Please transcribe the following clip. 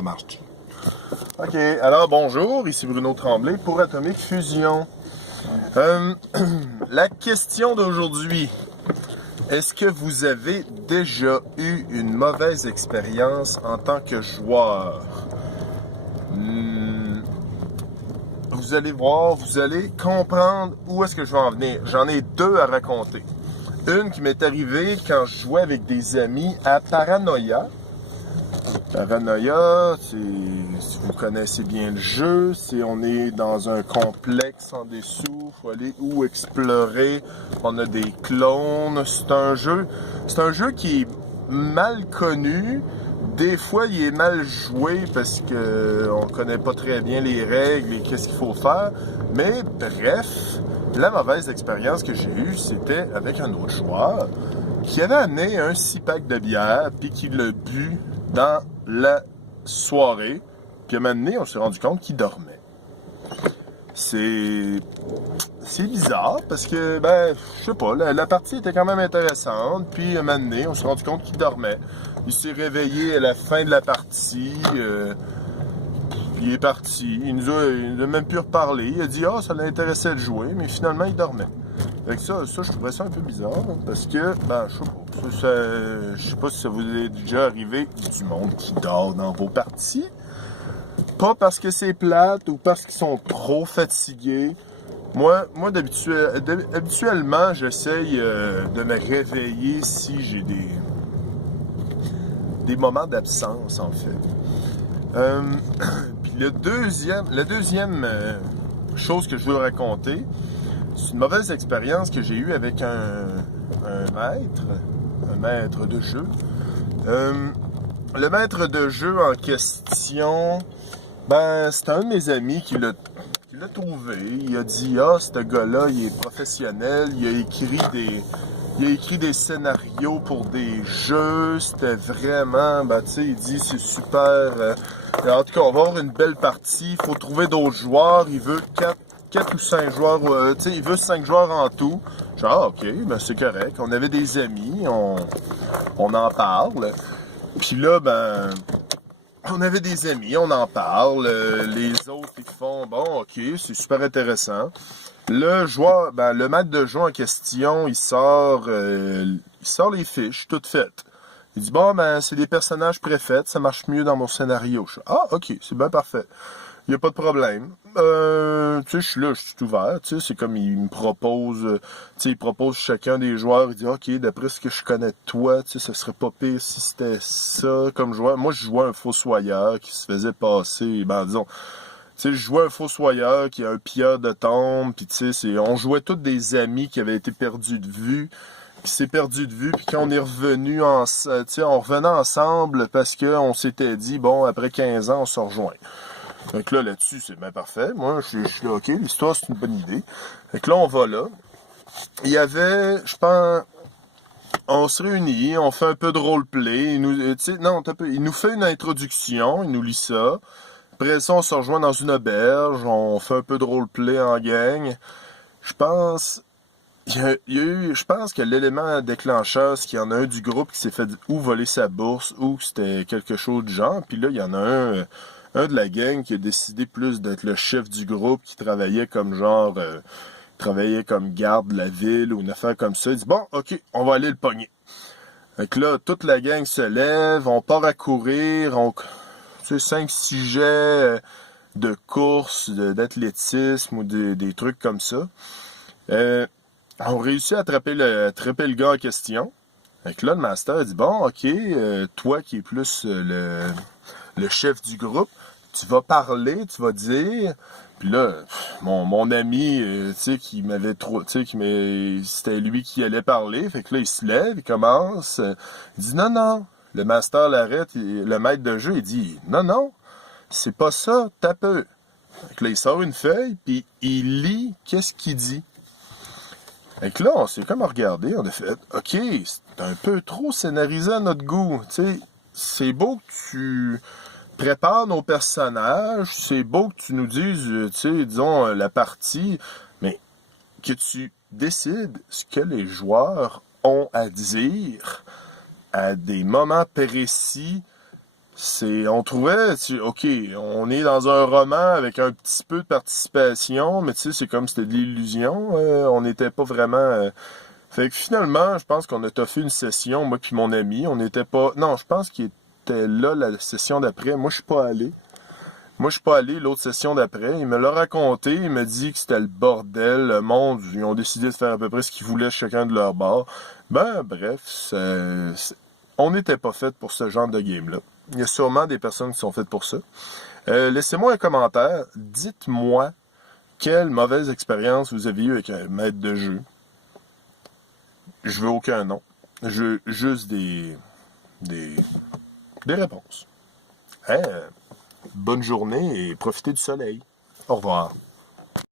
Ça marche. OK, alors bonjour, ici Bruno Tremblay pour Atomic Fusion. La question d'aujourd'hui, est-ce que vous avez déjà eu une mauvaise expérience en tant que joueur? Vous allez voir, vous allez comprendre où est-ce que je vais en venir. J'en ai deux à raconter. Une qui m'est arrivée quand je jouais avec des amis à Paranoia. Paranoia, si vous connaissez bien le jeu, on est dans un complexe en dessous, il faut aller où explorer, on a des clones, c'est un jeu qui est mal connu, des fois il est mal joué parce que on connaît pas très bien les règles et qu'est-ce qu'il faut faire, mais bref, la mauvaise expérience que j'ai eue, c'était avec un autre joueur qui avait amené un 6-pack de bière puis qui l'a bu dans la soirée, puis à un moment donné, on s'est rendu compte qu'il dormait. C'est bizarre parce que, je sais pas, la partie était quand même intéressante, puis à un moment donné, on s'est rendu compte qu'il dormait. Il s'est réveillé à la fin de la partie, il est parti, il nous a même pu reparler, il a dit « Ah, ça l'intéressait de jouer », mais finalement, il dormait. Fait que ça, je trouvais ça un peu bizarre, parce que, je sais pas si ça vous est déjà arrivé, du monde qui dort dans vos parties. Pas parce que c'est plate ou parce qu'ils sont trop fatigués. Moi habituellement, j'essaye de me réveiller si j'ai des moments d'absence, en fait. Puis la deuxième chose que je veux raconter, c'est une mauvaise expérience que j'ai eue avec un maître de jeu. Le maître de jeu en question, c'est un de mes amis qui l'a trouvé. Il a dit « Ah, ce gars-là, il est professionnel, il a écrit des scénarios pour des jeux, c'était vraiment, il dit « C'est super, en tout cas, on va avoir une belle partie, il faut trouver d'autres joueurs, il veut 4 ou 5 joueurs, il veut 5 joueurs en tout. » Genre, OK, c'est correct. On avait des amis, on en parle. Puis là, on avait des amis, on en parle. Les autres, ils font, bon, OK, c'est super intéressant. Le joueur, le maître de jeu en question, il sort les fiches toutes faites. Il dit, bon, c'est des personnages préfaits, ça marche mieux dans mon scénario. Je dis, ah, OK, c'est bien parfait. Il n'y a pas de problème. Je suis là, je suis ouvert. C'est comme il me propose, il propose chacun des joueurs. Il dit, OK, d'après ce que je connais de toi, ça serait pas pire si c'était ça comme joueur. Moi, je jouais un fossoyeur qui se faisait passer, je jouais un fossoyeur qui a un pilleur de tombe, puis on jouait tous des amis qui avaient été perdus de vue. Puis c'est perdu de vue, puis quand on est revenu on revenait ensemble parce qu'on s'était dit, bon, après 15 ans, on se rejoint. Donc là-dessus, c'est bien parfait. Moi, je suis là, OK, l'histoire, c'est une bonne idée. Fait que là, on va là. Il y avait, je pense, on se réunit, on fait un peu de roleplay. Il nous fait une introduction, il nous lit ça. Après ça, on se rejoint dans une auberge, on fait un peu de roleplay en gang. Je pense... je pense que l'élément déclencheur, c'est qu'il y en a un du groupe qui s'est fait ou voler sa bourse, ou c'était quelque chose du genre. Puis là, il y en a un de la gang qui a décidé plus d'être le chef du groupe, qui travaillait comme travaillait comme garde de la ville ou une affaire comme ça. Il dit, bon, OK, on va aller le pogner. Donc là, toute la gang se lève, on part à courir, 5-6 jets de course, d'athlétisme ou des trucs comme ça. On réussit à attraper le gars en question. Donc là, le master dit, bon, OK, toi qui es plus le chef du groupe, tu vas parler, tu vas dire. Puis là, mon ami, qui m'avait trop, c'était lui qui allait parler. Fait que là, il se lève, il commence, il dit, non, non. Le master l'arrête, le maître de jeu, il dit, non, non, c'est pas ça, t'as peu. Fait que là, il sort une feuille, puis il lit qu'est-ce qu'il dit. Fait que là, on s'est comme regardé, on a fait, OK, c'est un peu trop scénarisé à notre goût. C'est beau que tu prépares nos personnages, c'est beau que tu nous dises, disons, la partie, mais que tu décides ce que les joueurs ont à dire à des moments précis, On trouvait, ok, on est dans un roman avec un petit peu de participation, mais tu sais, c'est comme si c'était de l'illusion. On n'était pas vraiment. Fait que finalement, je pense qu'on a toffé une session, moi puis mon ami. On n'était pas. Non, je pense qu'il était là la session d'après. Moi, je suis pas allé. Moi, je suis pas allé l'autre session d'après. Il me l'a raconté. Il m'a dit que c'était le bordel. Le monde, ils ont décidé de faire à peu près ce qu'ils voulaient chacun de leur bord. Ben, bref, on n'était pas fait pour ce genre de game-là. Il y a sûrement des personnes qui sont faites pour ça. Laissez-moi un commentaire. Dites-moi quelle mauvaise expérience vous avez eue avec un maître de jeu. Je veux aucun nom. Je veux juste des réponses. Hein? Bonne journée et profitez du soleil. Au revoir.